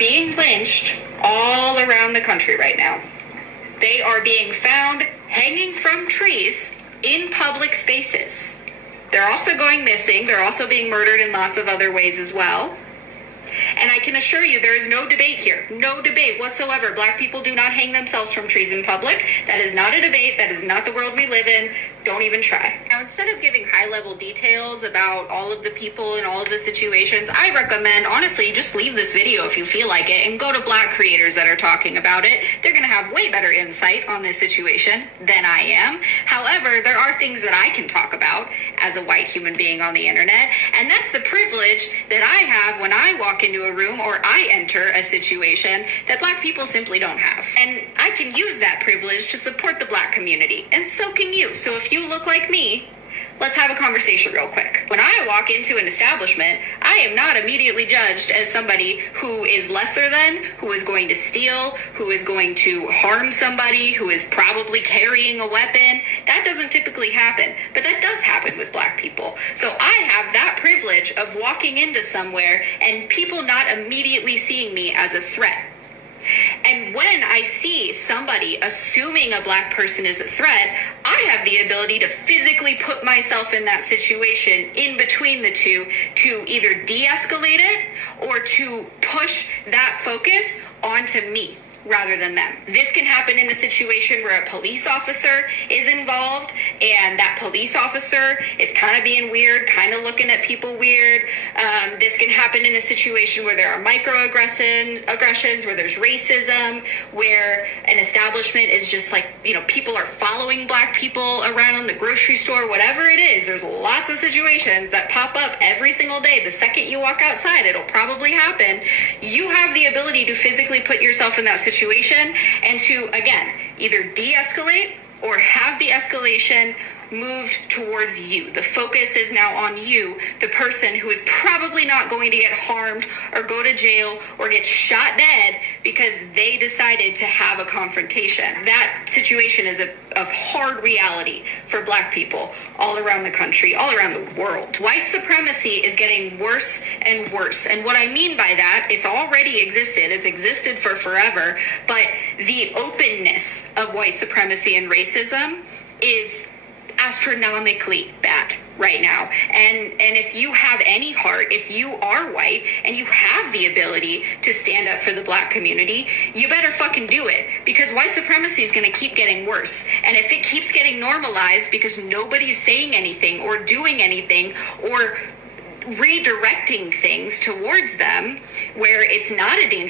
being lynched all around the country right now. They are being found hanging from trees in public spaces. They're also going missing. They're also being murdered in lots of other ways as well. And I can assure you there is no debate here. No debate whatsoever. Black people do not hang themselves from trees in public. That is not a debate. That is not the world we live in. Don't even try. Now, instead of giving high-level details about all of the people and all of the situations, I recommend, honestly, just leave this video if you feel like it and go to Black creators that are talking about it. They're going to have way better insight on this situation than I am. However, there are things that I can talk about as a white human being on the internet, and that's the privilege that I have when I walk into a room or I enter a situation that Black people simply don't have. And I can use that privilege to support the Black community, and so can you. So if you look like me, let's have a conversation real quick. When I walk into an establishment, I am not immediately judged as somebody who is lesser than, who is going to steal, who is going to harm somebody, who is probably carrying a weapon. That doesn't typically happen, but that does happen with Black people. So I have that privilege of walking into somewhere and people not immediately seeing me as a threat. And when I see somebody assuming a Black person is a threat, I have the ability to physically put myself in that situation in between the two to either de-escalate it or to push that focus onto me rather than them. This can happen in a situation where a police officer is involved and that police officer is kind of being weird, kind of looking at people weird. This can happen in a situation where there are microaggressions, where there's racism, where an establishment is just like, people are following Black people around the grocery store, whatever it is. There's lots of situations that pop up every single day. The second you walk outside, it'll probably happen. You have the ability to physically put yourself in that situation and to, again, either de-escalate or have the escalation moved towards you. The focus is now on you, the person who is probably not going to get harmed or go to jail or get shot dead because they decided to have a confrontation. That situation is a hard reality for Black people all around the country, all around the world. White supremacy is getting worse and worse. And what I mean by that, it's already existed. It's existed for forever. But the openness of white supremacy and racism is astronomically bad right now. And if you have any heart, if you are white and you have the ability to stand up for the Black community, you better fucking do it, because white supremacy is going to keep getting worse. And if it keeps getting normalized because nobody's saying anything or doing anything or redirecting things towards them where it's not a danger